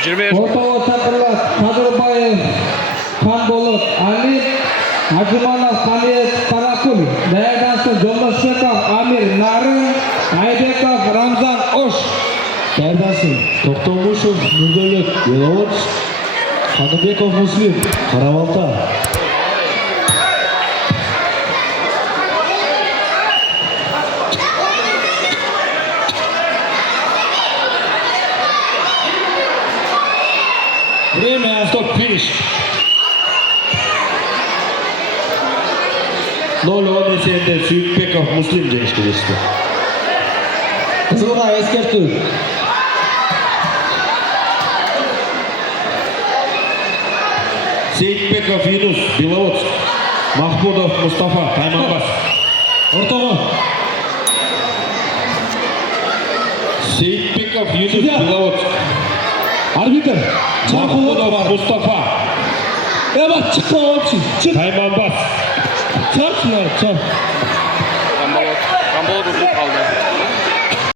Ортого чакырылат Кадырбаев Канболот Али, Ажыманов Каниет Каракул, даярдансын Жолдошбеков Амир Нарын, Айбеков Рамзан Ош. Даярдансын Токтомушев Нурдөлөт Беловоч, Кадырбеков Муслим Карабалта. Время, стоп, финиш. 0-10 есебінде Сүйіпбеков Муслим жеңишке жетишти. Кызылга эскертүү. Сейитбеков Юнус, Беловодск. Махмудов Мустафа, Тайманбас. Ортого. Сейитбеков Юнус, Беловодск. Арбитр. Махмудов Мустафа. Эва, чык вообще. Чык. Тайманбас. Чык, чык. Канболот ұтылып қалды.